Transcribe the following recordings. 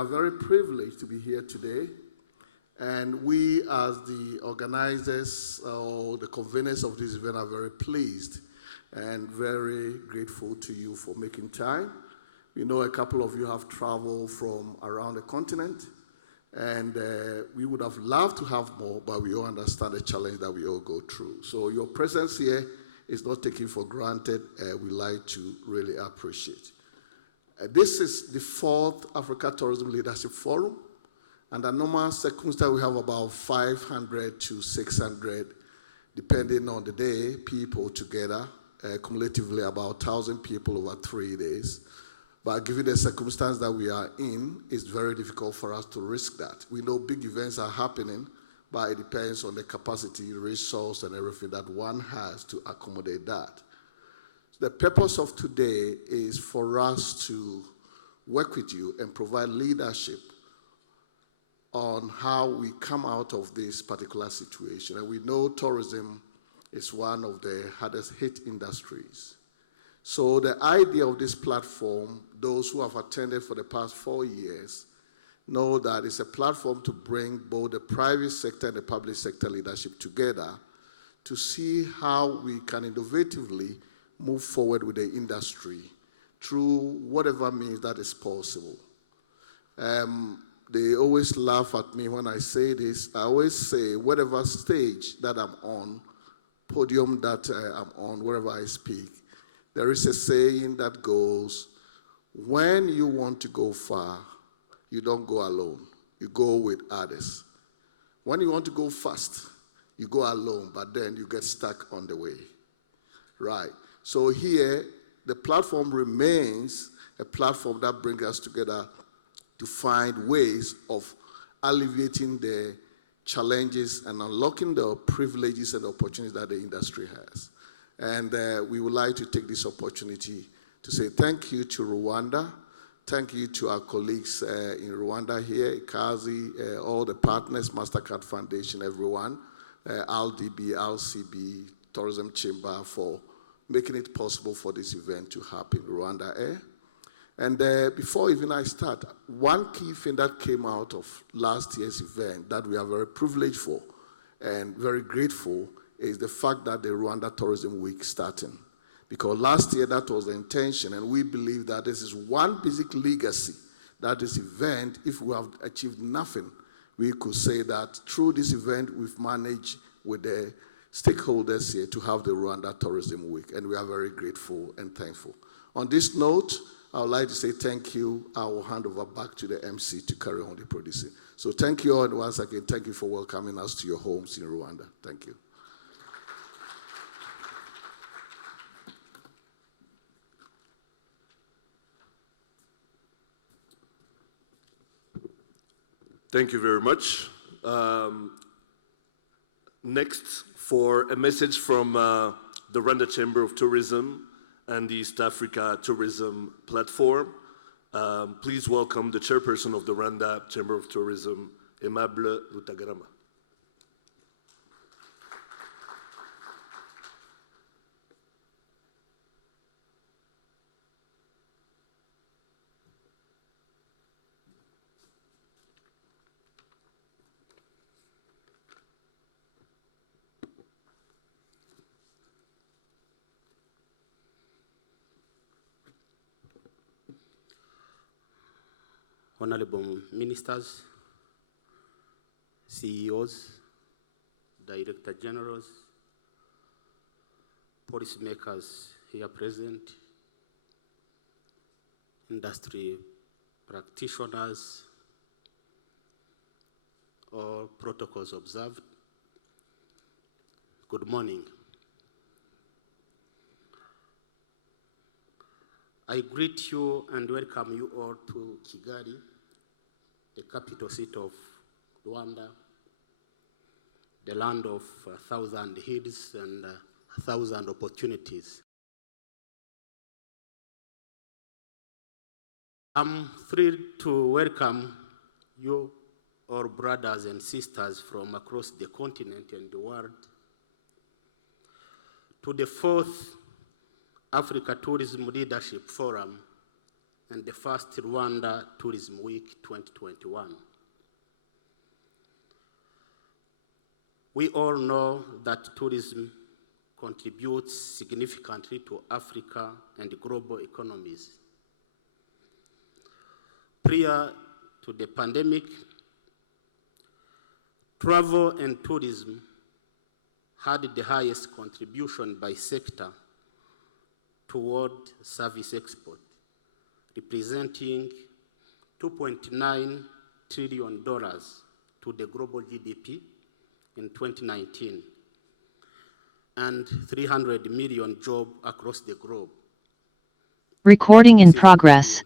are very privileged to be here today. And we, as the organizers or the conveners of this event, are very pleased and very grateful to you for making time. We know a couple of you have traveled from around the continent, and we would have loved to have more, but we all understand the challenge that we all go through. So your presence here is not taken for granted. We like to really appreciate. This is the 4th Africa Tourism Leadership Forum. Under normal circumstances, we have about 500 to 600, depending on the day, people together, cumulatively about 1,000 people over 3 days. But given the circumstance that we are in, it's very difficult for us to risk that. We know big events are happening, but it depends on the capacity, resource, and everything that one has to accommodate that. The purpose of today is for us to work with you and provide leadership on how we come out of this particular situation. And we know tourism is one of the hardest hit industries. So the idea of this platform, those who have attended for the past 4 years, know that it's a platform to bring both the private sector and the public sector leadership together to see how we can innovatively move forward with the industry through whatever means that is possible. They always laugh at me when I say this. I always say, whatever stage that I'm on, podium that I'm on, wherever I speak, there is a saying that goes, when you want to go far, you don't go alone. You go with others. When you want to go fast, you go alone, but then you get stuck on the way. Right. So here, the platform remains a platform that brings us together to find ways of alleviating the challenges and unlocking the privileges and opportunities that the industry has. And we would like to take this opportunity to say thank you to Rwanda. Thank you to our colleagues in Rwanda here, Kigali, all the partners, MasterCard Foundation, everyone, LDB, LCB, Tourism Chamber for making it possible for this event to happen in Rwanda. And before even I start, one key thing that came out of last year's event that we are very privileged for and very grateful is the fact that the Rwanda Tourism Week starting. Because last year that was the intention, and we believe that this is one basic legacy that this event, if we have achieved nothing, we could say that through this event we've managed with the stakeholders here to have the Rwanda Tourism Week, and we are very grateful and thankful. On this note, I would like to say thank you. I will hand over back to the MC to carry on the producing. So thank you all, and once again, thank you for welcoming us to your homes in Rwanda. Thank you. Thank you very much. Next, for a message from the Rwanda Chamber of Tourism and the East Africa Tourism Platform, please welcome the chairperson of the Rwanda Chamber of Tourism, Aimable Rutagarama. Honorable Ministers, CEOs, Director Generals, policymakers here present, industry practitioners, all protocols observed. Good morning. I greet you and welcome you all to Kigali, the capital city of Rwanda, the land of 1,000 hills and 1,000 opportunities. I'm thrilled to welcome you, all brothers and sisters from across the continent and the world, to the 4th Africa Tourism Leadership Forum and the first Rwanda Tourism Week 2021. We all know that tourism contributes significantly to Africa and global economies. Prior to the pandemic, travel and tourism had the highest contribution by sector toward service export, representing $2.9 trillion to the global GDP in 2019, and 300 million jobs across the globe. Recording in progress.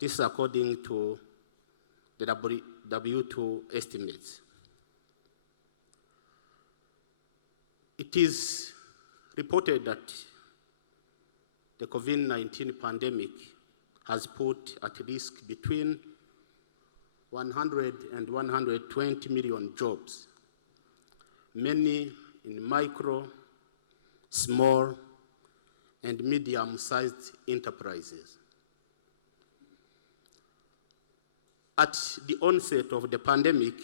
This is according to the W2 estimates. It is reported that the COVID-19 pandemic has put at risk between 100 and 120 million jobs, many in micro, small, and medium-sized enterprises. At the onset of the pandemic,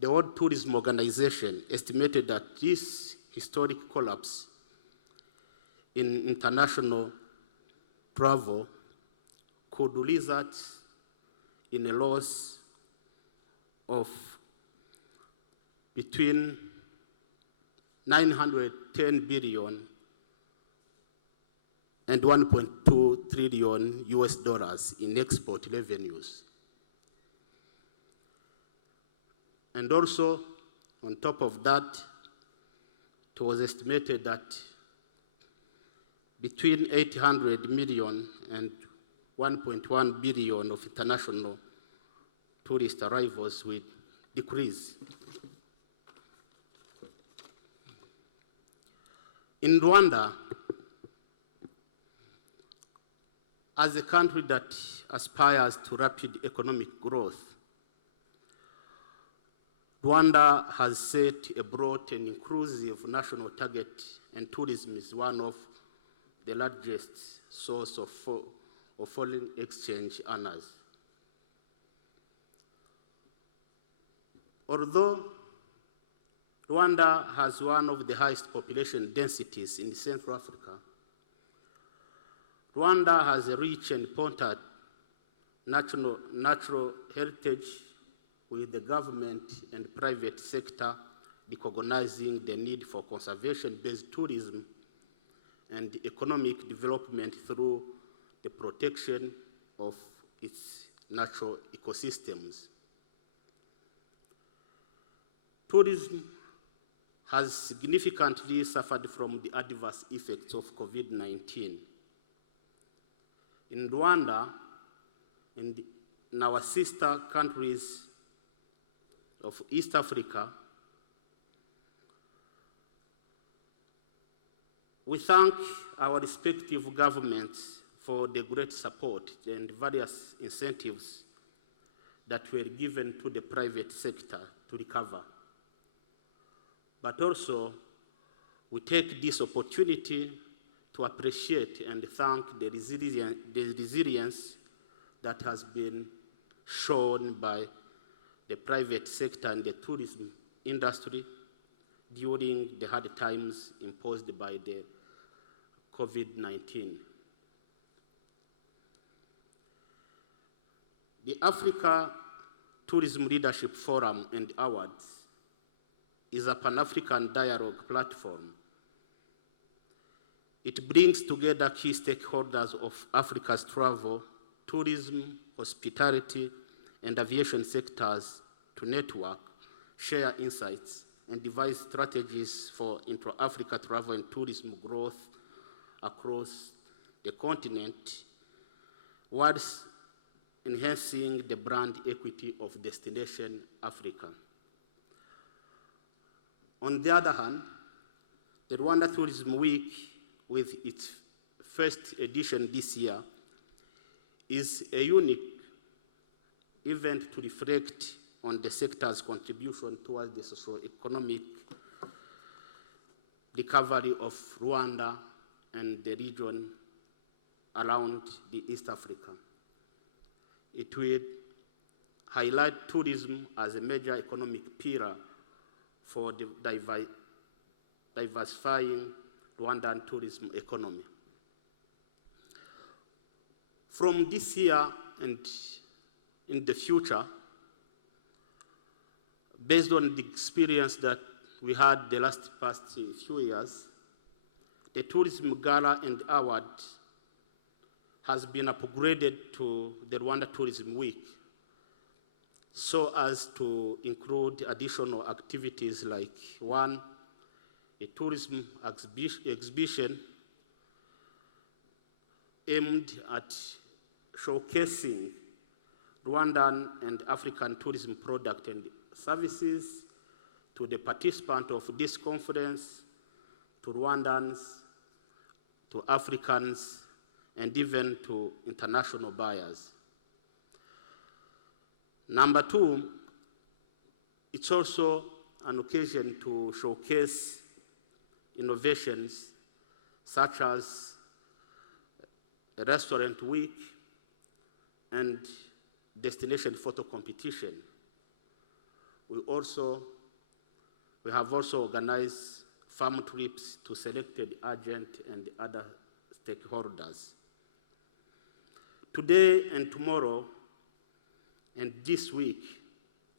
the World Tourism Organization estimated that this historic collapse in international travel could result in a loss of between 910 billion and 1.2 trillion US dollars in export revenues. And also, on top of that, it was estimated that between 800 million and 1.1 billion of international tourist arrivals will decrease. In Rwanda, as a country that aspires to rapid economic growth, Rwanda has set a broad and inclusive national target, and tourism is one of the largest source of foreign exchange earners. Although Rwanda has one of the highest population densities in Central Africa, Rwanda has a rich and important natural heritage, with the government and private sector recognizing the need for conservation-based tourism and economic development through the protection of its natural ecosystems. Tourism has significantly suffered from the adverse effects of COVID-19. In Rwanda and in our sister countries of East Africa, we thank our respective governments for the great support and various incentives that were given to the private sector to recover. But also, we take this opportunity to appreciate and thank the resilience that has been shown by the private sector and the tourism industry during the hard times imposed by the COVID-19. The Africa Tourism Leadership Forum and Awards is a Pan-African dialogue platform. It brings together key stakeholders of Africa's travel, tourism, hospitality, and aviation sectors to network, share insights, and devise strategies for intra-Africa travel and tourism growth across the continent, whilst enhancing the brand equity of Destination Africa. On the other hand, the Rwanda Tourism Week, with its first edition this year, is a unique event to reflect on the sector's contribution towards the socio-economic recovery of Rwanda and the region around the East Africa. It will highlight tourism as a major economic pillar for diversifying Rwandan tourism economy. From this year and in the future, based on the experience that we had the past few years, the Tourism Gala and Award has been upgraded to the Rwanda Tourism Week so as to include additional activities like, one, a tourism exhibition aimed at showcasing Rwandan and African tourism products and services to the participants of this conference, to Rwandans, to Africans, and even to international buyers. Number two, it's also an occasion to showcase innovations such as a restaurant week and destination photo competition. We have also organized farm trips to selected agents and other stakeholders. Today and tomorrow and this week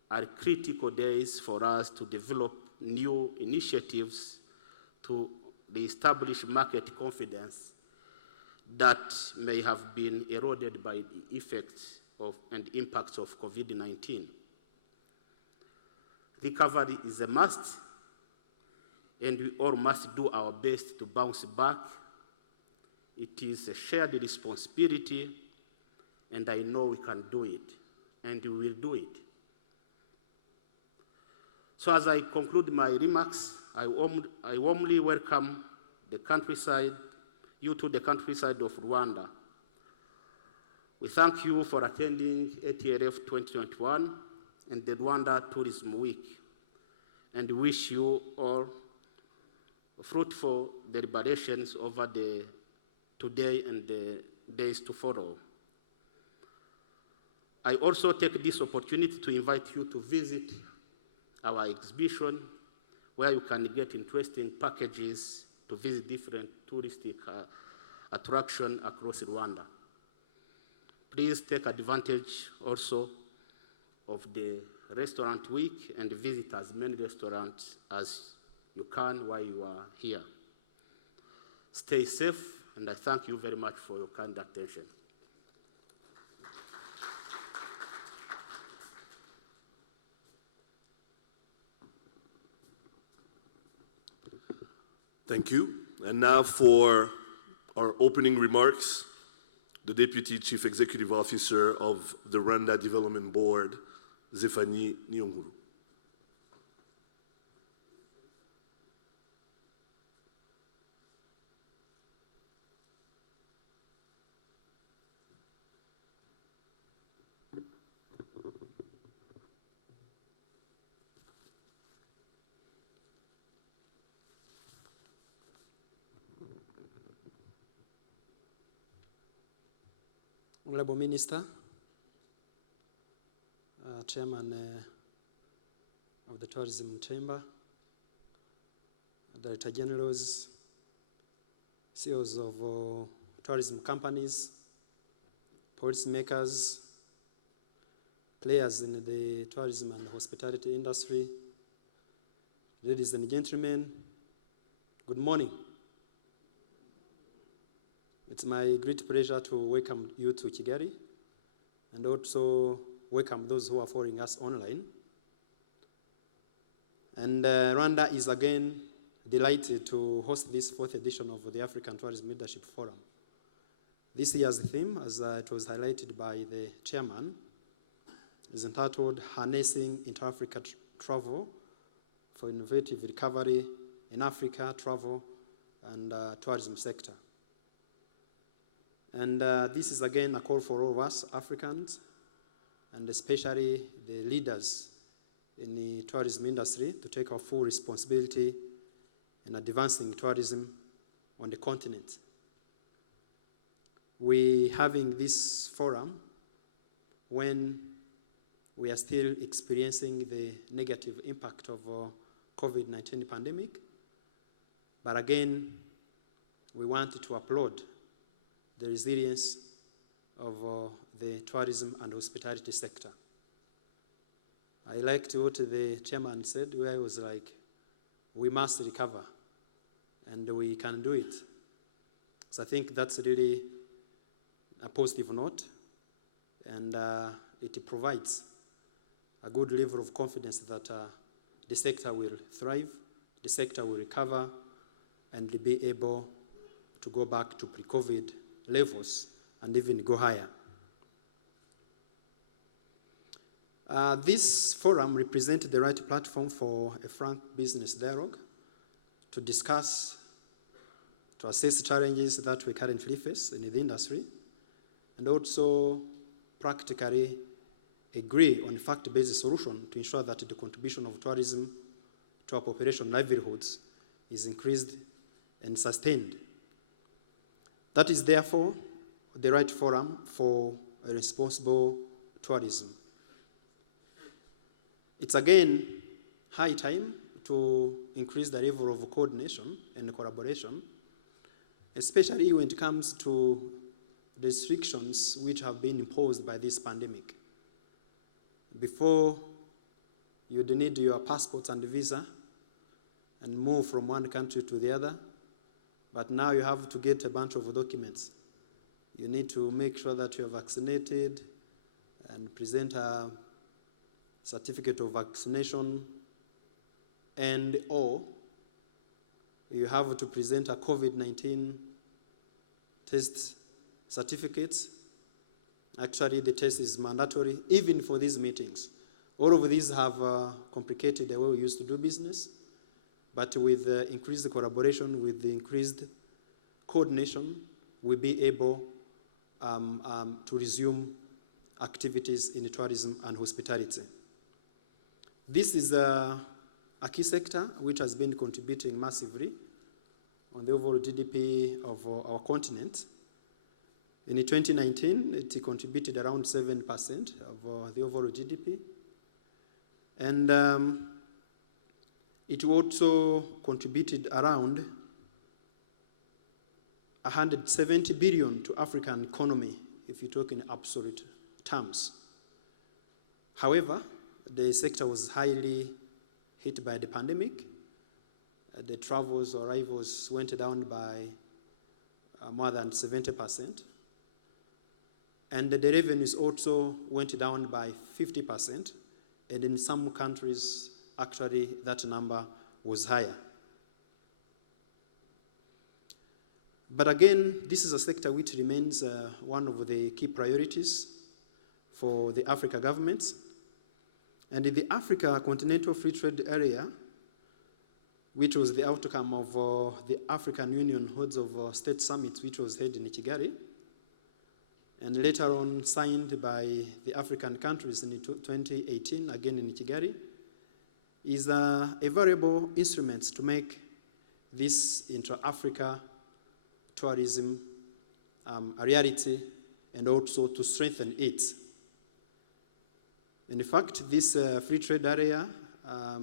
are critical days for us to develop new initiatives to reestablish market confidence that may have been eroded by the effects and impacts of COVID-19. Recovery is a must, and we all must do our best to bounce back. It is a shared responsibility, and I know we can do it, and we will do it. So as I conclude my remarks, I warmly welcome you to the countryside of Rwanda. We thank you for attending Atlf 2021 and the Rwanda Tourism Week, and wish you all fruitful deliberations over today and the days to follow. I also take this opportunity to invite you to visit our exhibition, where you can get interesting packages to visit different touristic attractions across Rwanda. Please take advantage also of the restaurant week and visit as many restaurants as you can while you are here. Stay safe, and I thank you very much for your kind attention. Thank you. And now for our opening remarks, the Deputy Chief Executive Officer of the Rwanda Development Board, Zéphanie Niyonkuru. Honorable Minister, Chairman of the Tourism Chamber, Director Generals, CEOs of tourism companies, policymakers, players in the tourism and hospitality industry, ladies and gentlemen, good morning. It's my great pleasure to welcome you to Kigali and also welcome those who are following us online. And Rwanda is again delighted to host this 4th edition of the African Tourism Leadership Forum. This year's theme, as it was highlighted by the chairman, is entitled Harnessing Inter-Africa Travel for Innovative Recovery in Africa, Travel and Tourism Sector. And this is again a call for all of us Africans, and especially the leaders in the tourism industry, to take our full responsibility in advancing tourism on the continent. we having this forum when we are still experiencing the negative impact of COVID-19 pandemic. But again, we want to applaud the resilience of the tourism and hospitality sector. I liked what the chairman said, where he was like, we must recover, and we can do it. So I think that's really a positive note, and it provides a good level of confidence that the sector will thrive, the sector will recover, and be able to go back to pre-COVID levels and even go higher. This forum represents the right platform for a frank business dialogue to discuss, to assess challenges that we currently face in the industry, and also practically agree on a fact-based solution to ensure that the contribution of tourism to our population livelihoods is increased and sustained. That is therefore the right forum for a responsible tourism. It's again high time to increase the level of coordination and collaboration, especially when it comes to restrictions which have been imposed by this pandemic. Before, you'd need your passport and visa and move from one country to the other, but now you have to get a bunch of documents. You need to make sure that you're vaccinated and present a certificate of vaccination, and or you have to present a COVID-19 test certificate. Actually, the test is mandatory, even for these meetings. All of these have complicated the way we used to do business, but with increased collaboration, with the increased coordination, we'll be able to resume activities in tourism and hospitality. This is a key sector which has been contributing massively on the overall GDP of our continent. In 2019, it contributed around 7% of the overall GDP. And it also contributed around 170 billion to African economy, if you talk in absolute terms. However, the sector was highly hit by the pandemic. The travels or arrivals went down by more than 70%. And the revenues also went down by 50%. And in some countries, actually, that number was higher. But again, this is a sector which remains one of the key priorities for the Africa governments. And in the Africa Continental Free Trade Area, which was the outcome of the African Union Heads of State Summit, which was held in Kigali, and later on signed by the African countries in 2018, again in Kigali, is a valuable instrument to make this intra-Africa tourism a reality, and also to strengthen it. In fact, this free trade area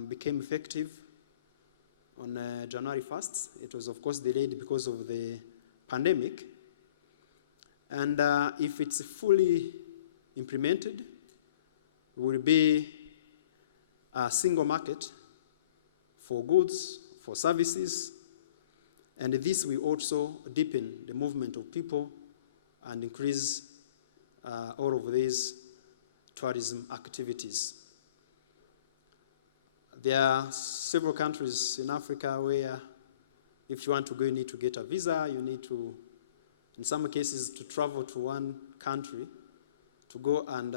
became effective on January 1st. It was, of course, delayed because of the pandemic. And if it's fully implemented, it will be a single market for goods, for services, and this will also deepen the movement of people and increase all of these tourism activities. There are several countries in Africa where if you want to go, you need to get a visa, you need to, in some cases, to travel to one country to go and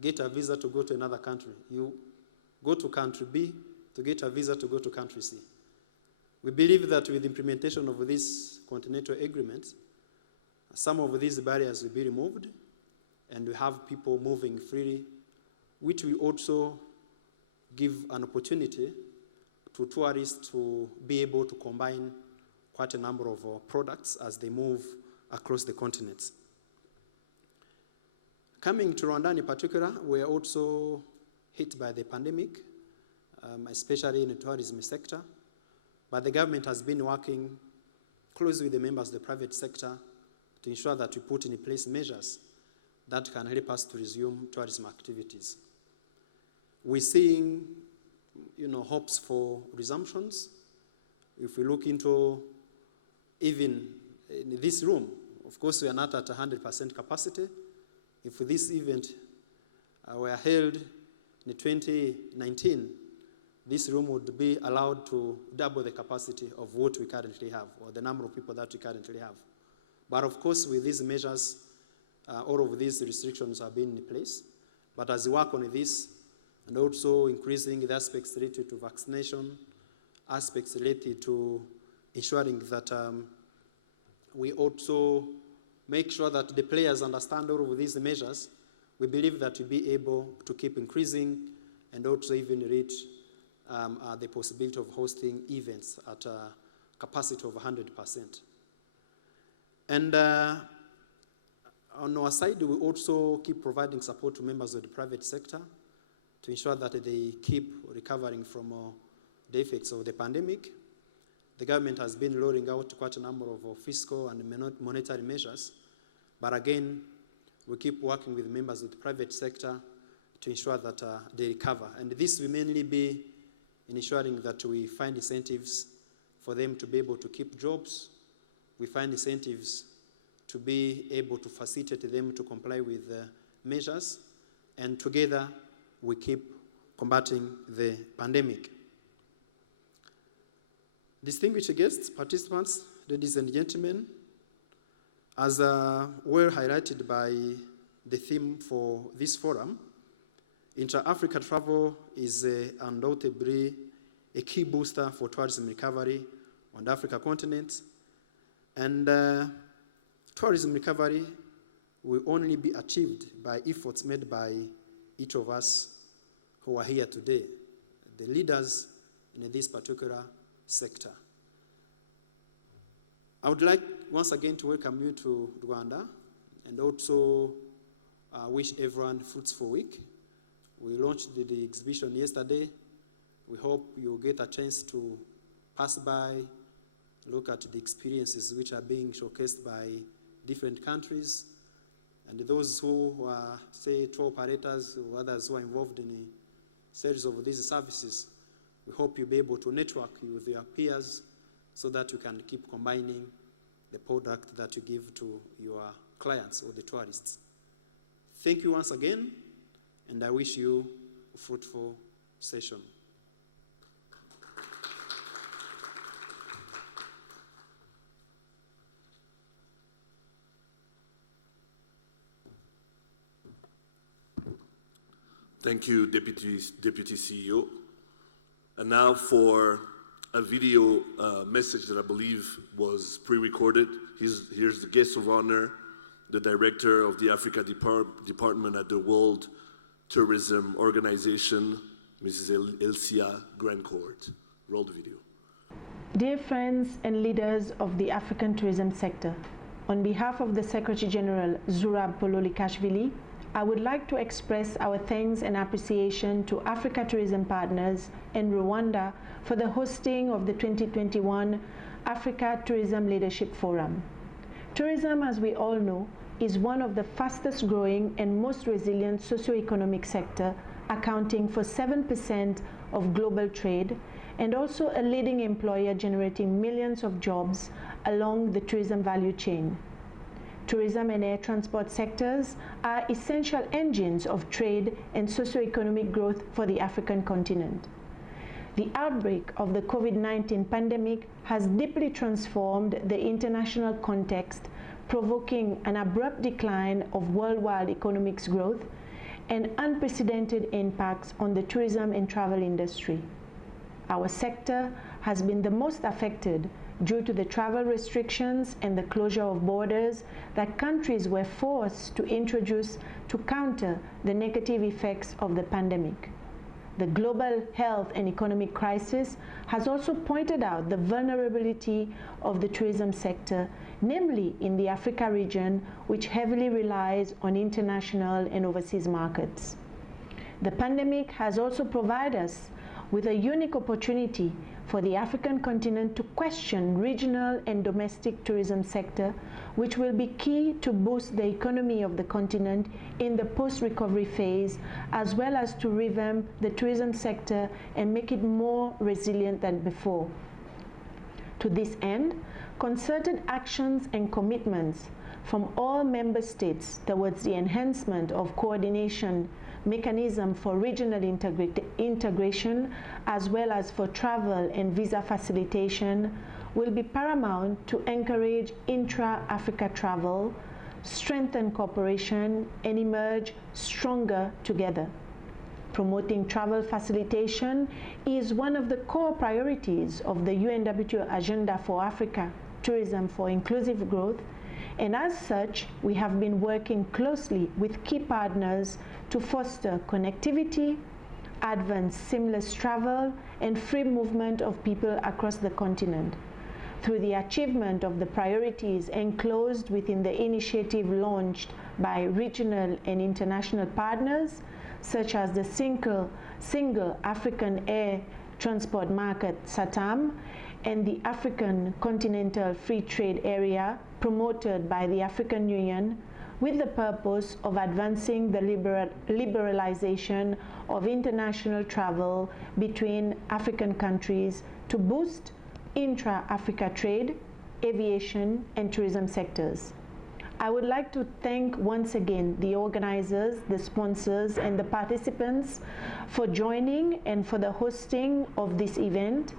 get a visa to go to another country. You go to country B to get a visa to go to country C. We believe that with the implementation of this continental agreement, some of these barriers will be removed, and we have people moving freely, which will also give an opportunity to tourists to be able to combine quite a number of products as they move across the continents. Coming to Rwanda in particular, we are also hit by the pandemic, especially in the tourism sector. But the government has been working closely with the members of the private sector to ensure that we put in place measures that can help us to resume tourism activities. We're seeing, hopes for resumptions. If we look into even in this room, of course we are not at 100% capacity. If this event were held in 2019, this room would be allowed to double the capacity of what we currently have, or the number of people that we currently have. But of course, with these measures, all of these restrictions are being in place. But as we work on this, and also increasing the aspects related to vaccination, aspects related to ensuring that we also make sure that the players understand all of these measures, we believe that we'll be able to keep increasing and also even reach the possibility of hosting events at a capacity of 100%. And on our side, we also keep providing support to members of the private sector to ensure that they keep recovering from the effects of the pandemic. The government has been rolling out quite a number of fiscal and monetary measures, but again, we keep working with members of the private sector to ensure that they recover. And this will mainly be in ensuring that we find incentives for them to be able to keep jobs. We find incentives to be able to facilitate them to comply with measures, and together we keep combating the pandemic. Distinguished guests, participants, ladies and gentlemen, as well highlighted by the theme for this forum, intra-Africa travel is undoubtedly a key booster for tourism recovery on the African continent, and tourism recovery will only be achieved by efforts made by each of us who are here today, the leaders in this particular sector. I would like once again to welcome you to Rwanda and also wish everyone a fruitful week. We launched the exhibition yesterday. We hope you'll get a chance to pass by, look at the experiences which are being showcased by different countries, and those who are, say, tour operators or others who are involved in a series of these services. We hope you'll be able to network with your peers so that you can keep combining the product that you give to your clients or the tourists. Thank you once again, and I wish you a fruitful session. Thank you, Deputy CEO. And now for a video message that I believe was pre-recorded. Here's the guest of honor, the director of the Africa Department at the World Tourism Organization, Mrs. Elsia Grandcourt. Roll the video. Dear friends and leaders of the African tourism sector, on behalf of the Secretary General Zurab Pololikashvili, I would like to express our thanks and appreciation to Africa Tourism Partners and Rwanda for the hosting of the 2021 Africa Tourism Leadership Forum. Tourism, as we all know, is one of the fastest growing and most resilient socioeconomic sector, accounting for 7% of global trade, and also a leading employer generating millions of jobs along the tourism value chain. Tourism and air transport sectors are essential engines of trade and socioeconomic growth for the African continent. The outbreak of the COVID-19 pandemic has deeply transformed the international context, provoking an abrupt decline of worldwide economic growth and unprecedented impacts on the tourism and travel industry. Our sector has been the most affected due to the travel restrictions and the closure of borders that countries were forced to introduce to counter the negative effects of the pandemic. The global health and economic crisis has also pointed out the vulnerability of the tourism sector namely in the Africa region, which heavily relies on international and overseas markets. The pandemic has also provided us with a unique opportunity for the African continent to question regional and domestic tourism sector, which will be key to boost the economy of the continent in the post-recovery phase, as well as to revamp the tourism sector and make it more resilient than before. To this end, concerted actions and commitments from all member states towards the enhancement of coordination mechanism for regional integration, as well as for travel and visa facilitation, will be paramount to encourage intra-Africa travel, strengthen cooperation, and emerge stronger together. Promoting travel facilitation is one of the core priorities of the UNWTO Agenda for Africa, Tourism for Inclusive Growth, and as such, we have been working closely with key partners to foster connectivity, advance seamless travel, and free movement of people across the continent. Through the achievement of the priorities enclosed within the initiative launched by regional and international partners, such as the Single African Air Transport Market, SATAM, and the African Continental Free Trade Area, promoted by the African Union, with the purpose of advancing the liberalization of international travel between African countries to boost intra-Africa trade, aviation, and tourism sectors. I would like to thank once again the organizers, the sponsors, and the participants for joining and for the hosting of this event.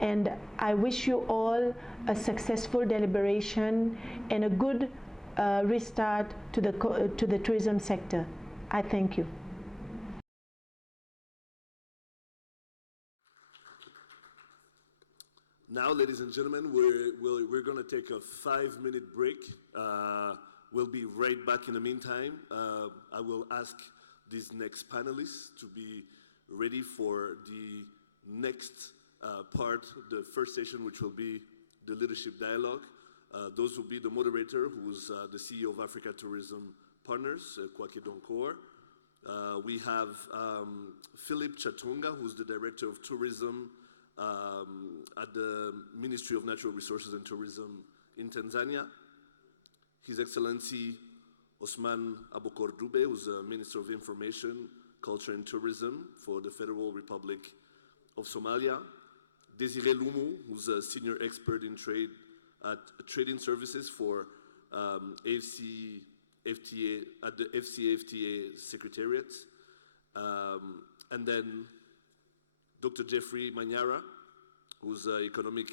And I wish you all a successful deliberation and a good restart to the tourism sector. I thank you. Now, ladies and gentlemen, we're going to take a 5-minute break. We'll be right back in the meantime. I will ask these next panelists to be ready for the next part, the first session, which will be the leadership dialogue. Those will be the moderator, who's the CEO of Africa Tourism Partners, Kwake Donkor. We have Philip Chatunga, who's the Director of Tourism at the Ministry of Natural Resources and Tourism in Tanzania. His Excellency Osman Abokor Dube, who's the Minister of Information, Culture and Tourism for the Federal Republic of Somalia. Desiree Lumu, who's a Senior Expert in Trade at Trading Services for FCAFTA at the FCAFTA Secretariat. And then Dr. Jeffrey Manyara, who's an Economic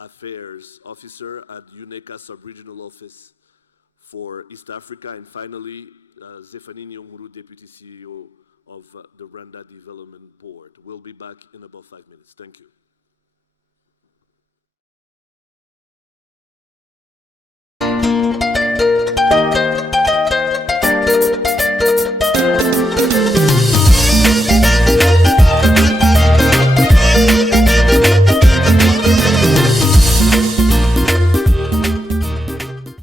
Affairs Officer at UNECA Sub-Regional Office for East Africa. And finally, Zephanie Nyonguru, Deputy CEO of the Rwanda Development Board. We'll be back in about 5 minutes. Thank you.